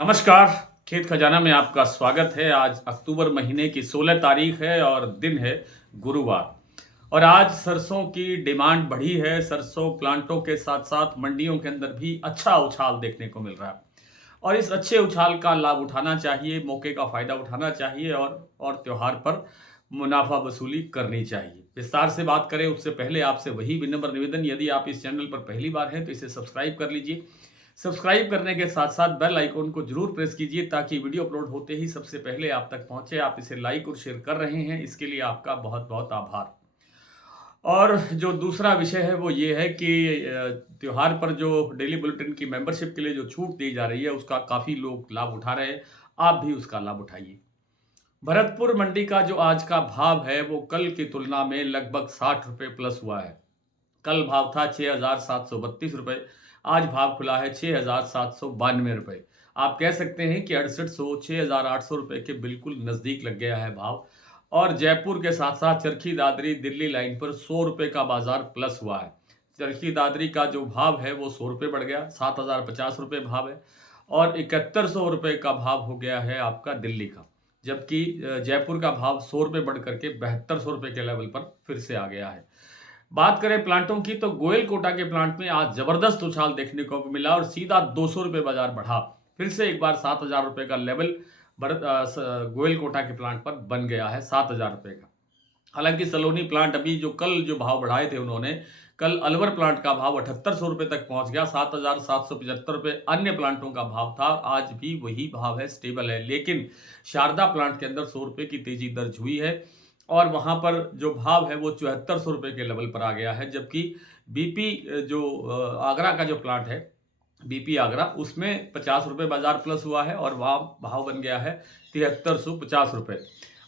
नमस्कार। खेत खजाना में आपका स्वागत है। आज अक्टूबर महीने की 16 तारीख है और दिन है गुरुवार। और आज सरसों की डिमांड बढ़ी है। सरसों प्लांटों के साथ साथ मंडियों के अंदर भी अच्छा उछाल देखने को मिल रहा है और इस अच्छे उछाल का लाभ उठाना चाहिए, मौके का फायदा उठाना चाहिए और त्योहार पर मुनाफा वसूली करनी चाहिए। विस्तार से बात करें उससे पहले आपसे वही विनम्र निवेदन, यदि आप इस चैनल पर पहली बार हैं तो इसे सब्सक्राइब कर लीजिए। सब्सक्राइब करने के साथ साथ बेल आइकन को जरूर प्रेस कीजिए ताकि वीडियो अपलोड होते ही सबसे पहले आप तक पहुंचे। आप इसे लाइक और शेयर कर रहे हैं, इसके लिए आपका बहुत बहुत आभार। और जो दूसरा विषय है वो ये है कि त्योहार पर जो डेली बुलेटिन की मेंबरशिप के लिए जो छूट दी जा रही है उसका काफ़ी लोग लाभ उठा रहे हैं। आप भी उसका लाभ उठाइए। भरतपुर मंडी का जो आज का भाव है वो कल की तुलना में लगभग 60 रुपये प्लस हुआ है। कल भाव था 6,732 रुपये, आज भाव खुला है 6,792 रुपये। आप कह सकते हैं कि 6800 6,800 रुपये के बिल्कुल नज़दीक लग गया है भाव। और जयपुर के साथ साथ चरखी दादरी दिल्ली लाइन पर 100 रुपये का बाजार प्लस हुआ है। चरखी दादरी का जो भाव है वो 100 रुपये बढ़ गया, 7,050 रुपये भाव है। और 7100 रुपये का भाव हो गया है आपका दिल्ली का। जबकि जयपुर का भाव 100 रुपये बढ़ करके 7200 रुपये के लेवल पर फिर से आ गया है। बात करें प्लांटों की तो गोयल कोटा के प्लांट में आज जबरदस्त उछाल देखने को मिला और सीधा 200 रुपये बाजार बढ़ा। फिर से एक बार 7,000 रुपये का लेवल गोयल कोटा के प्लांट पर बन गया है, 7,000 रुपये का। हालांकि सलोनी प्लांट अभी जो भाव बढ़ाए थे उन्होंने, कल अलवर प्लांट का भाव 7800 रुपये तक पहुंच गया, 7,775 रुपये अन्य प्लांटों का भाव था। आज भी वही भाव है, स्टेबल है। लेकिन शारदा प्लांट के अंदर 100 रुपये की तेजी दर्ज हुई है और वहां पर जो भाव है वो 7400 रुपये के लेवल पर आ गया है। जबकि बीपी जो आगरा का जो प्लांट है, बीपी आगरा, उसमें 50 रुपये बाजार प्लस हुआ है और वह भाव बन गया है 7350 रुपये।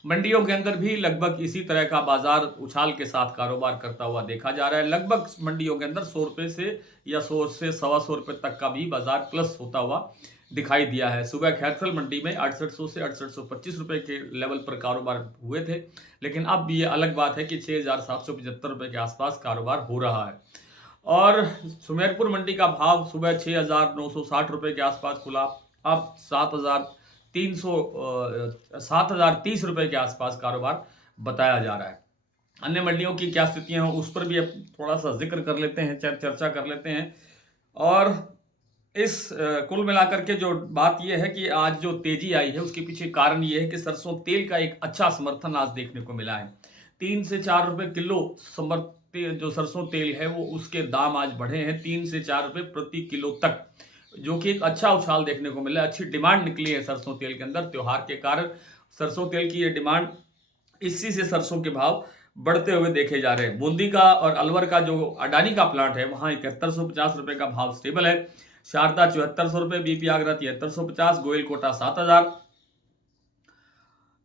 मंडियों के अंदर भी लगभग इसी तरह का बाजार उछाल के साथ कारोबार करता हुआ देखा जा रहा है। लगभग मंडियों के अंदर 100 रुपये से या 100 से 125 रुपये तक का भी बाजार प्लस होता हुआ दिखाई दिया है। सुबह खैरथल मंडी में 6800 से 6825 रुपये के लेवल पर कारोबार हुए थे, लेकिन अब ये अलग बात है कि 6,775 रुपये के आसपास कारोबार हो रहा है। और सुमेरपुर मंडी का भाव सुबह 6,960 रुपये के आसपास खुला, अब 7,030 रुपये के आसपास कारोबार बताया जा रहा है। अन्य मंडियों की क्या स्थितियां हैं उस पर भी अब थोड़ा सा जिक्र कर लेते हैं, चर्चा कर लेते हैं। और इस कुल मिलाकर के जो बात यह है कि आज जो तेजी आई है उसके पीछे कारण ये है कि सरसों तेल का एक अच्छा समर्थन आज देखने को मिला है। 3 से 4 रुपए किलो जो सरसों तेल है वो उसके दाम आज बढ़े हैं 3 से 4 रुपए प्रति किलो तक, जो कि एक अच्छा उछाल देखने को मिला है। अच्छी डिमांड निकली है सरसों तेल के अंदर। त्योहार के कारण सरसों तेल की ये डिमांड, इसी से सरसों के भाव बढ़ते हुए देखे जा रहे हैं। बूंदी का और अलवर का जो अडानी का प्लांट है वहां 7150 रुपये का भाव स्टेबल है। शारदा 7400 रुपये, बीपी आगरा 7350, गोयल कोटा 7000।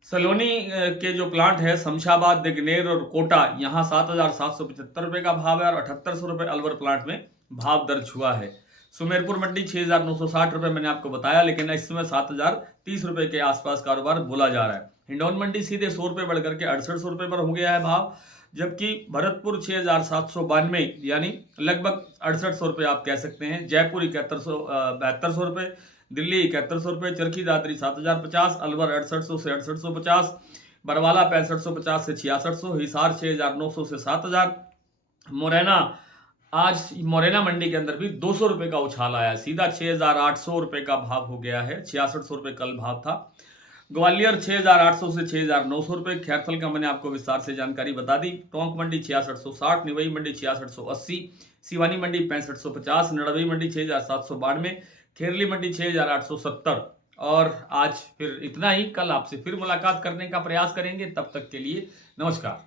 सलोनी के जो प्लांट है शमशाबाद, दिगनेर और कोटा, यहाँ 7,775 रुपये का भाव है और 7800 रुपये अलवर प्लांट में भाव दर्ज हुआ है। सुमेरपुर मंडी 6,960 रुपये मैंने आपको बताया, लेकिन इस समय 7,030 रुपये के आसपास कारोबार बोला जा रहा है। हिंडौन मंडी सीधे 100 रुपये बढ़ करके 6800 रुपये पर हो गया है भाव। जबकि भरतपुर 6,792 यानी लगभग 6800 रुपये आप कह सकते हैं। जयपुर 7200 दिल्ली 7100 चरखी दादरी 7,050, अलवर 6800 से 6850, बरवाला 6550 से 6600, हिसार 6,900 से 7,000। मुरैना, आज मुरैना मंडी के अंदर भी 200 रुपये का उछाल आया, सीधा 6,800 रुपये का भाव हो गया है। 6600 रुपये कल भाव था। ग्वालियर 6,800 से 6,900 रुपये। खैरथल का मैंने आपको विस्तार से जानकारी बता दी। टोंक मंडी 6660, निवई मंडी 6680, सिवानी मंडी 6550, नड़बई मंडी 6,792, खेरली मंडी 6,870। और आज फिर इतना ही। कल आपसे फिर मुलाकात करने का प्रयास करेंगे। तब तक के लिए नमस्कार।